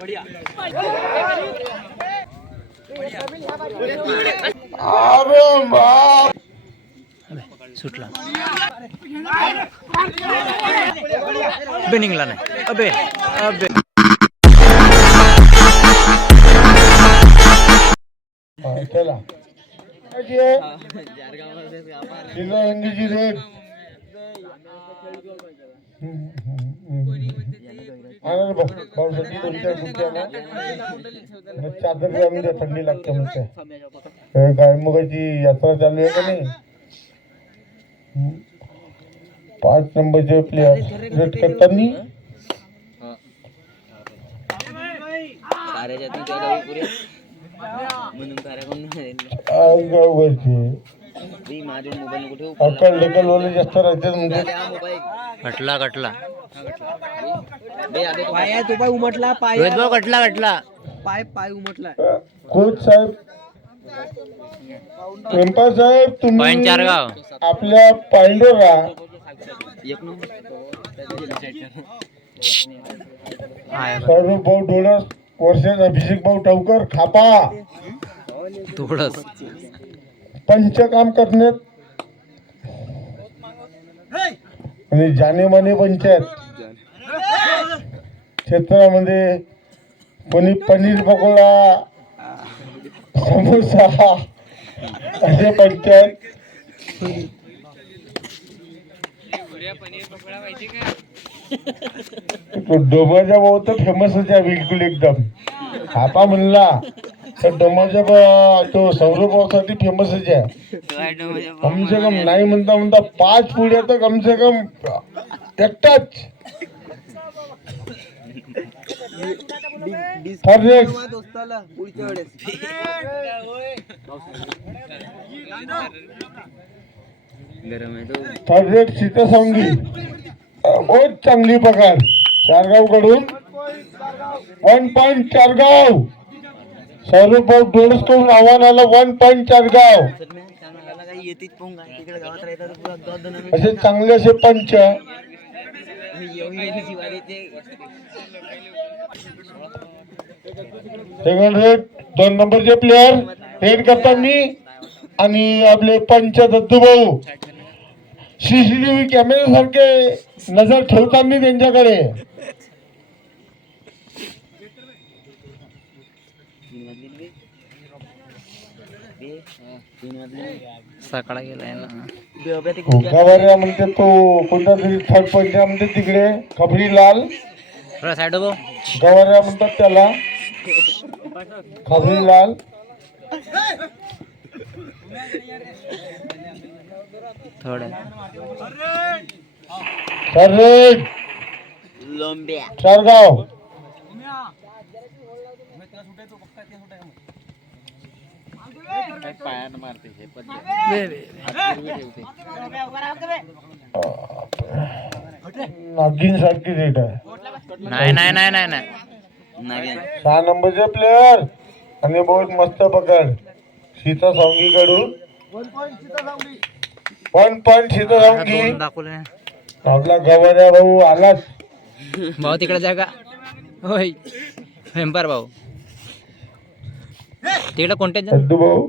अरे बाप सुटला अबे निघला नाही अबे अबे चला अंगीची रेट पावसाची तुमच्या गुट्ट्याला चादर आम्ही थंडी लागते म्हणते गायमुखाची यात्रा चालू आहे का नाही 5 नंबरचे प्लेयर रेट करताना अक्कल ढकल वाले जास्त राहते म्हणजे कटला कटला पाय तो पाय उमटला पाय कटला कटला पाय पाय उमटला कोच साहेब पेंपा साहेब तुम्ही चारगाव आपल्या पांडुरा सर्व भाऊ डोळस वर्षात अभिषेक भाऊ ठावकर खापा थोडस पंचकाम करण्यात आणि जानेमाने पंचायत क्षेत्रामध्ये कोणी पनीर पकोडा समोसा असे पंचायत डोमाचा भाऊ तर फेमसच आहे बिलकुल एकदम खापा म्हणला तर डोमाचा तो सौरभासाठी फेमसच आहे कम से कम नाही म्हणता म्हणता 5 पुढ्या तर कम से कम एकटाच थर्ड रेट सीतासंगी बहुत चांगली पगार चारगाव कडून 1 पॉइंट चारगाव सौरभ भाऊ डोळस कडून आव्हान आलं 1 पॉइंट चारगाव असे चांगले असे पंच सेकंड रेट 2 नंबरचे प्लेयर रेड करताना आणि आपले पंच दत्तू भाऊ सीसीटीव्ही कॅमेरे सारखे नजर ठेवताना त्यांच्याकडे सकाळा गेलाय ना गवाऱ्या म्हणते तो कोणता तरी थर्ड पंच म्हणते तिकडे खबरी लाल साईड भाऊ गवाऱ्या म्हणतात त्याला खबरी लाल थोडं चारगाव नागिन सारखी रेट आहे नाही नाही नाही नाही नाही 6 नंबरचे प्लेयर आणि बहुत मस्त पकड सीता सावंगी कडून 1 पॉइंट सीता सावंगी दाखवलं आपला गवाऱ्या भाऊ आलाच भाऊ तिकडे जागा होय हेंपर भाऊ तिकडे कोणत्या दत्तू भाऊ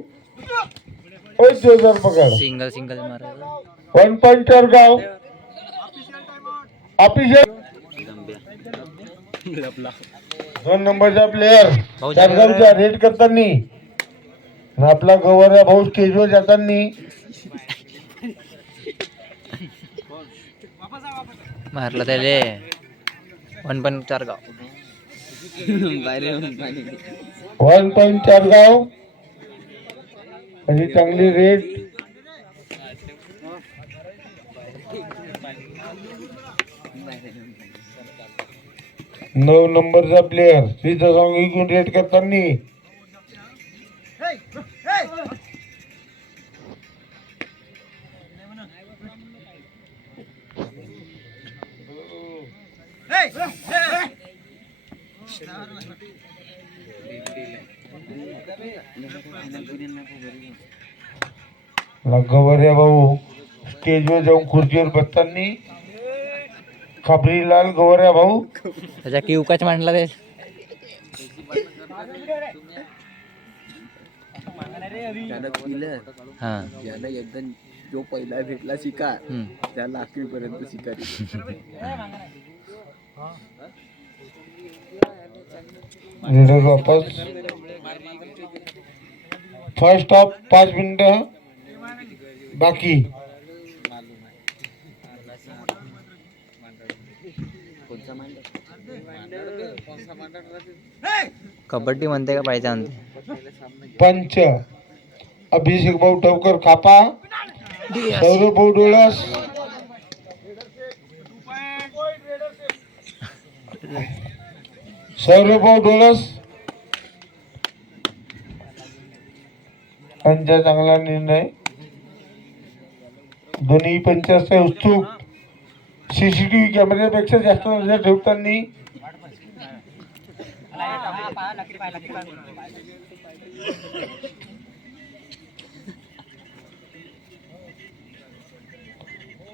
पकड सिंगल सिंगल मार 1 पॉइंट चारगाव अभिषेक 2 नंबरचा प्लेयर चारगावचा रेड करताना आपला गवाऱ्या भाऊ स्टेजवर जाताना मारलं त्याले 1 पॉइंट चारगाव 1 पॉइंट चारगाव आणि चांगली रेट नऊ नंबरचा प्लेयर सीता सावंगी इकडून रेट करताना गवाऱ्या भाऊ स्टेजवर जाऊन खुर्चीवर बसताना खबरी लाल गवाऱ्या भाऊ त्याच्या की उकाच मांडला ते त्यानं पिलं हा यानं एकदम जो पहिला भेटला शिकार हम्म. त्या लाकडीपर्यंत शिकारी रीडर वापस फर्स्ट ऑफ 5 मिनिटं बाकी. कबड्डी म्हणते का पाहिजे म्हणते. पंच अभिषेक भाऊ टवकर खापा, सौरभ भाऊ डोळस, सौरभ भाऊ डोळस यांचा चांगला निर्णय. दोन्ही पंचाचे उत्सुक. सीसीटीव्ही कॅमेऱ्यापेक्षा जास्त नजर ठेवताना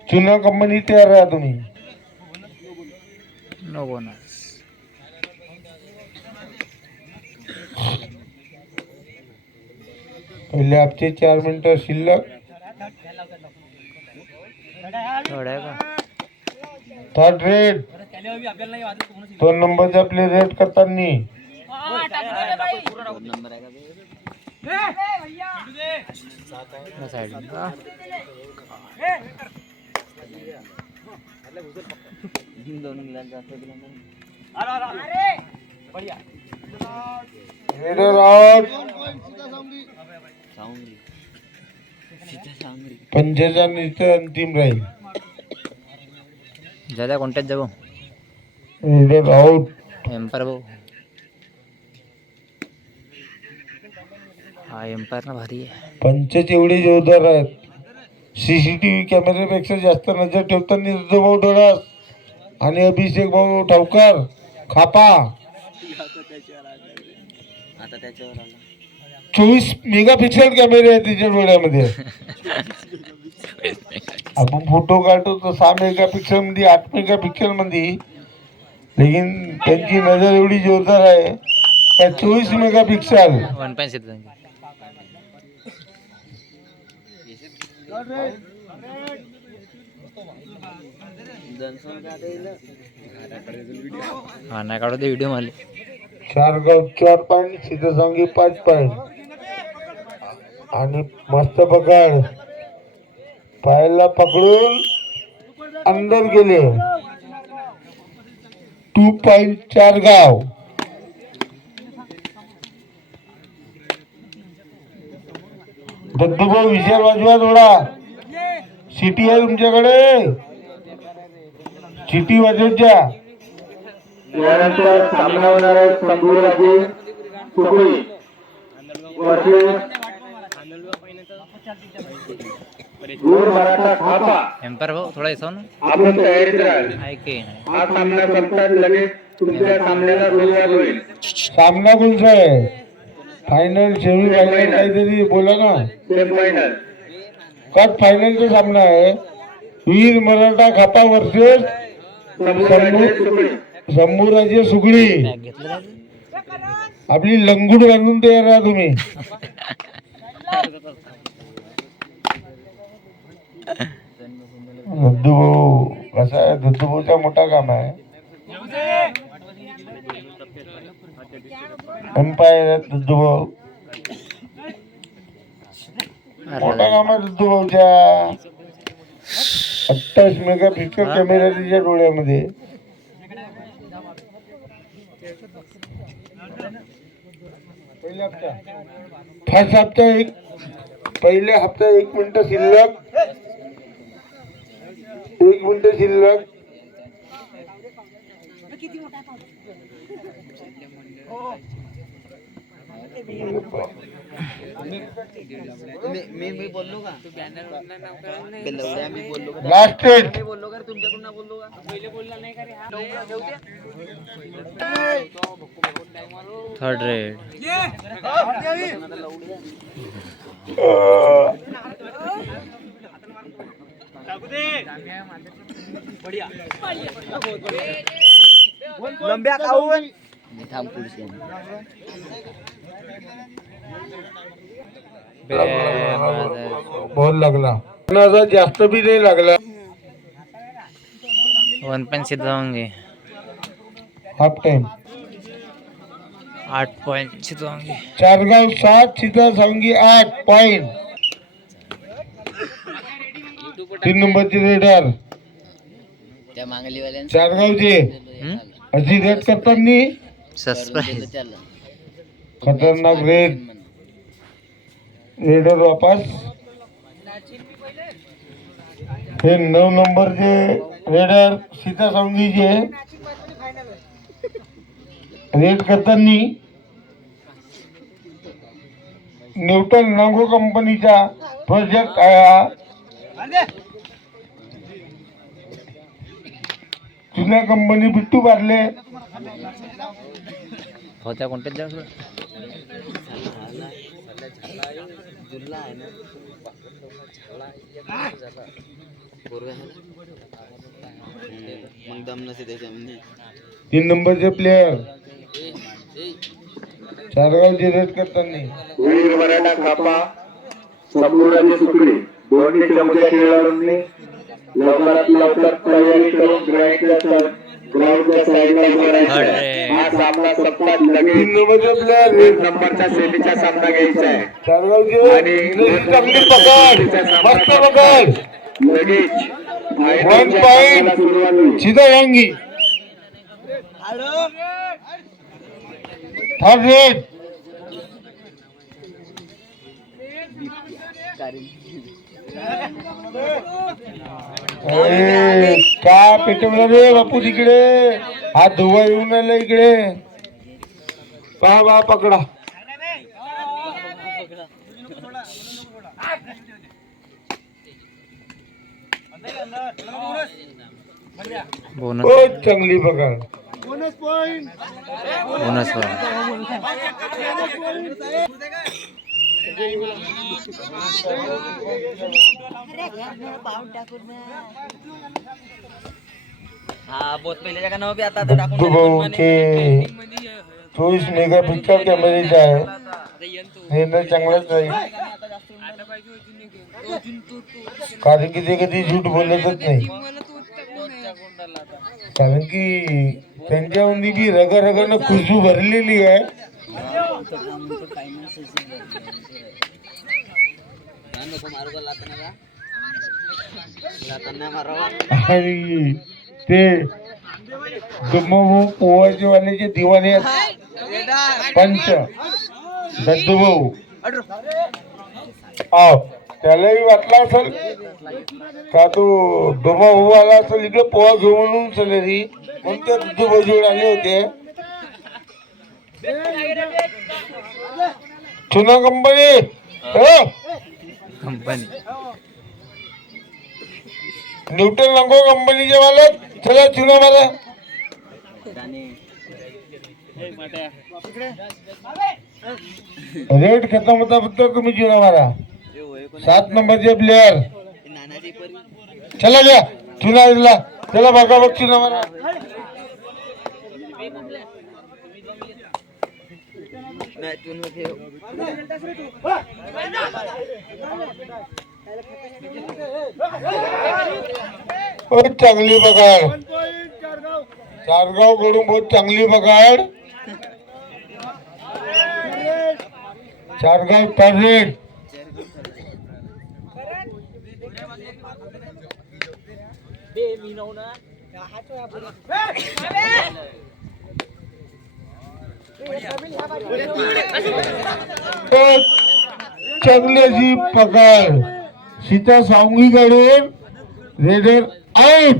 चुना कंपनी तयार राहा तुम्ही. No bonus. पहिले आपचे 4 मिनिटं शिल्लक. थोड्या का थर्ड रेड 2 नंबरचा प्ले रेड करताना साइड का रेडर आउट. पंचाचा निर्णय अंतिम राहील. ज्यादा कोणत्यात जाऊ. Raider out. एम्पायर भाऊ हा एम्पायर ना भारी आहे. पंचच एवढे जोरदार आहेत. सीसीटीव्ही कॅमेऱ्यापेक्षा जास्त नजर ठेवताना भाऊ डोळस आणि अभिषेक भाऊ ठावकर खापा. आता त्याच्यावर आला 24 मेगापिक्सल कॅमेरे आहेत तिच्या डोळ्यामध्ये. आपण फोटो काढतो तर 6 मेगापिक्सल मध्ये 8 मेगापिक्सल मध्ये, लेकिन त्यांची नजर एवढी जोरदार आहे त्या 24 मेगापिक्सल. 1.6 हा नाही काढू दे व्हिडिओ मला. 4 गाव 4 पॉईंट, सीतासांगी 5 पॉईंट आणि मस्त पकड. पायाला पकडून अंदर गेले. 2.4 गाव. दद्दूभाऊ विशाल वाजवा थोडा. सिटी आहे तुमच्याकडे, सिटी वाजवच्या. यानंतर सामना होणार आहे संभूराजे सुकळी दूर मराठा खापा. एम्पायर भाऊ थोडा येतो ना. आपण तयारीत राहाल. ऐके हा सामना करतात लगेच तुमच्या सामन्याला सुरुवात होईल. सामना कोणचा आहे? फायनल, सेमी फायनल काहीतरी बोला ना. सेमीफायनल कट फायनलचा सामना आहे. वीर मराठा खापा वर्सेस संभूराजे सुकळी. शंभूराजे सुगडी. बॅग घेतलं का? आपली लंगूट बांधून तयार राहा तुम्ही. दद्दू भाऊ कसा आहे? दद्दू भाऊचा मोठा काम आहे. एम्पायर आहे दद्दू भाऊ. मोठा काम आहे दद्दू भाऊच्या. 28 मेगापिक्सल कॅमेरा तिच्या डोळ्यामध्ये. फर्स्ट हप्ता एक, पहिले हप्ता 1 मिनिट शिल्लक. 1 मिनिट शिल्लक. मी बोललो का तू बॅनर मी बोललो का लास्ट रेट. बोललो का तुमच्याकडून ना बोललो का पहिले बोलला नाही का रे थर्ड रेड. लंब्या खाऊन थांब पुढची बहुत लागला पण असा जास्त बी नाही लागला. 1 पॉइंट से जाऊंगे. हाफ टाइम 8 पॉइंट से जाऊंगे. चारगाव 7 सीतासांगी 8 पॉइंट. 3 नंबरचे रेडर त्या मांगलीवाल्यानं चारगावचे अशी रेड करताना सरप्राईज. खतरनाक रेडर वापस. हे 9 नंबरचे रेडर सीतासांगीचे रेड करताना न्यूटन नांगो कंपनीचा प्रोजेक्ट आहे. जुन्या कंपनी बिट्टू बारले होत्या कोणत्याच जाऊ. मग दम नसे त्याच्यामध्ये. 3 नंबरचे प्लेयर चारगावचे रेड करताना वीर मराठा खापा संपूर्ण सुकडी दोन्ही चमच्या खेळाडूंनी लवकरात लवकर तयारी करून ग्राउंडच्या साईडला उभं राहायचं. हा सामना संपतात 3 लगेच नंबरचे प्लेयर 1 नंबरचा सेमीचा सामना घ्यायचा आहे चारगावचे चांगली पकड मस्त पकड. लगेच 1 पॉइंट सुरुवात होईल. सीतासांगी. थर्ड रेड का पेटवलं रे बापू तिकडे. हा धुवा येऊन आला इकडे. पहा पकडा. बोनस बहुत चांगली पकड. बोनस. हा बहुत पहिले जगा नाव बी आता आता टाकून भाऊचे 24 मेगापिक्सल कॅमेरेचा आहे. हे तर चांगलंच नाही कारण की ते कधी झूट बोलतच नाही. कारण की त्यांच्यामध्ये बी रगारगानं खुशबू भरलेली आहे. आणि ते पोवाचे वाल्याचे दिवाने आहेत पंच दद्दूभाऊ. त्यालाही वाटला असेल का तो डोमा भाऊ आला असेल इकडे पोहा घेऊन म्हणून सलेरी म्हणून त्या दद्दूभाऊजीवर आले होते. चुना कंपनी न्यूटन नांगो कंपनीचे मालक चला चुना मला. रेट खत्म होता फक्त तुम्ही चुना मारा. 7 नंबरचे प्लेयर चला घ्या चुना दिला. चला बघा बघ चुना मारा. बहुत चांगली पकड. चारगाव कडून बहुत चांगली पकड. चारगाव टार्गेट. चांगली अशी पकड. सीतासांगी कडून रेडर आउट.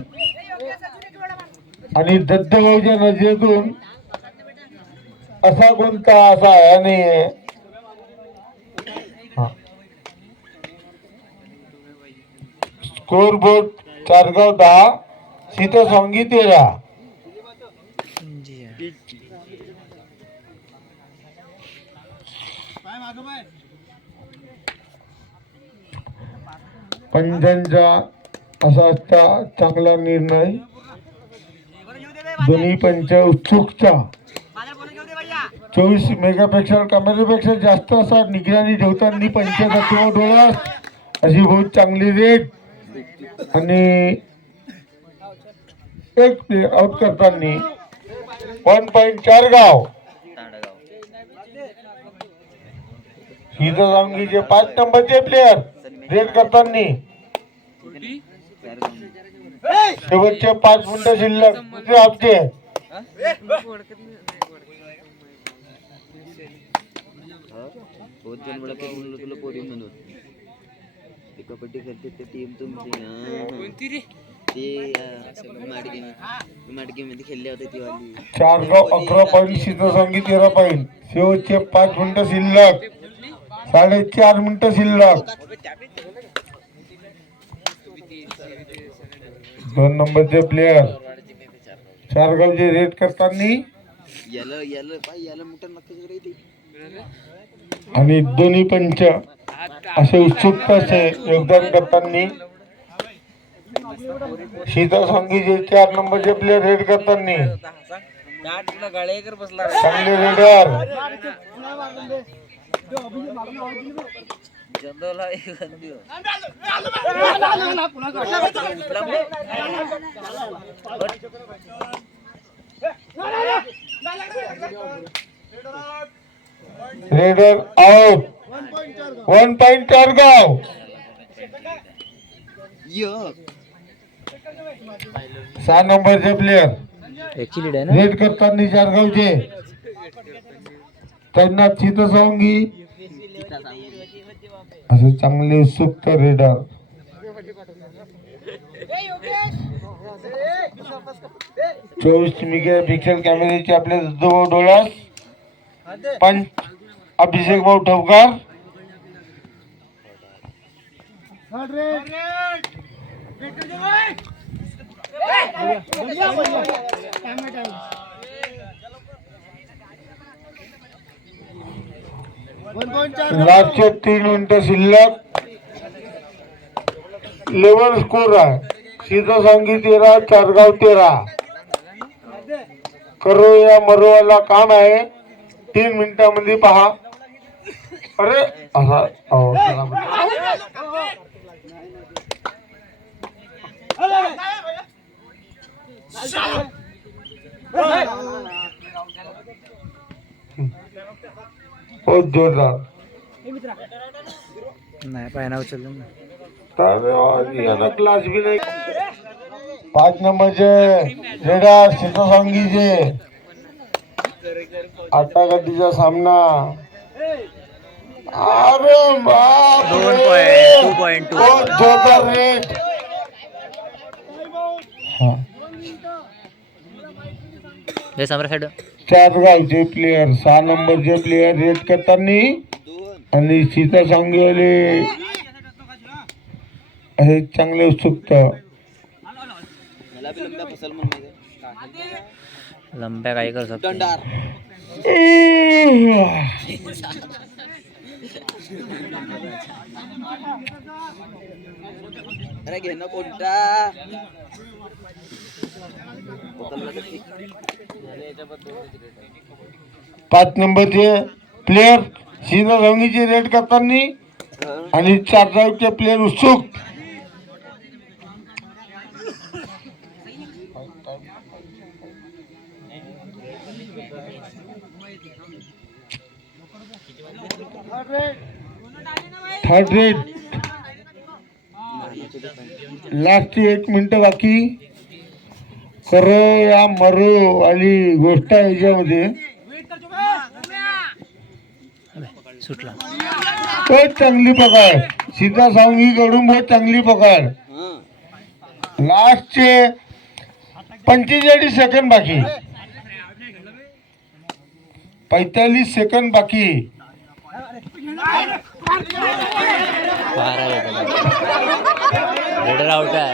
आणि दत्तभाऊच्या नजरेतून असा कोणता असा आहे नाहीये. स्कोर बोर्ड चारगाव 10 सीतासांगी 13. पंचांचा असा असता चांगला निर्णय. दोन्ही पंच उत्सुकता 24 मेगापिक्सल कॅमेऱ्यापेक्षा जास्त असा निगराणी ठेवताना 85 डोळा अशी बहुत चांगली रेट आणि एक प्लेयर आउट करताना 1.4 गाव इथं सांगीचे 5 नंबरचे प्लेयर रेट करताना शेवटचे 5 मिनिटं शिल्लक दुसरे हप्ते बहुत जण ओळखत म्हणलं तुला पोरी म्हणून ते कबड्डी खेळते ते टीम तुमची ते माडगे मध्ये खेळले होते ती वाली 4 गाव 11 पॉईंट सीता सांगी 13 पॉईंट शेवटचे 5 मिनिटं शिल्लक 4.5 मिनिटं शिल्लक 2 नंबरचे प्लेयर 4 गावचे रेट करताना याला मोठा नक्कीच राहते आणि दोन्ही पंच असे उत्सुकताचे योगदान करताना सीता सांगीचे 4 नंबरचे प्लेयर रेट करताना चांगले रेडर रेडर आउट 1.4 गाव 6 नंबरचे प्लेयर ॲक्च्युली आहे ना रेड करताना 4 गावचे त्यांना सीतासावंगी असे चांगले उत्सुक रेडर चोवीस मेगापिक्सल कॅमेऱ्याचे आपले डोळास पंच अभिषेक भाऊ ठवकार लास्टचे 3 मिनिटं शिल्लक लेवल स्कोर आहे सीता सांगी 13 चारगाव 13 करो या मरोवाला काम आहे 3 मिनिटांमध्ये पहा अरे असा बहुत जोरदार नाही पायना उचललं ना क्लास भी नाही 5 नंबरचे रेडर सीता सांगीचे आटा गड्डीचा सामना अरे बाप 2.2 बहुत जोरदार रेट हे समोर साईड 4 गावचे प्लेयर 6 नंबरचे प्लेयर रेट करताना आणि सीता सांगीवाले हे चांगले उत्सुक लंब्या काही करू शकतो अरे घे ना कोणता 5 नंबरचे प्लेयर सीता सांगीचे रेट करताना आणि 4 गावचे प्लेयर उत्सुक थर्ड रेट लास्ट 1 मिनिट बाकी करो या मरो वाली गोष्ट आहे याच्यामध्ये सुटला बहुत चांगली पकड सीता सांगी कडून बहुत चांगली पकड लास्टचे 45 सेकंड बाकी 45 सेकंड बाकी 12 रेडर आउट आहे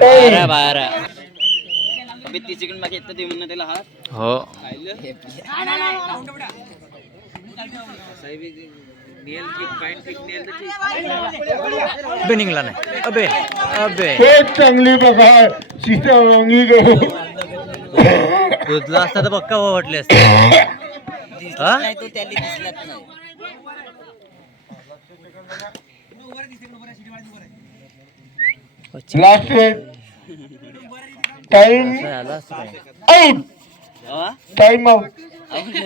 12 अबे 30 सेकंड बाकी येतात म्हणून त्याला हात हो निघला नाही अबे अबे बहुत चांगली पकड सीता सांगी कडून कुदला असता तर पक्का वाटले असते हा? नाही तो त्याला दिसलाच नाही. लास्ट टाइम झालं असतं काय? आउट हा? Time out out.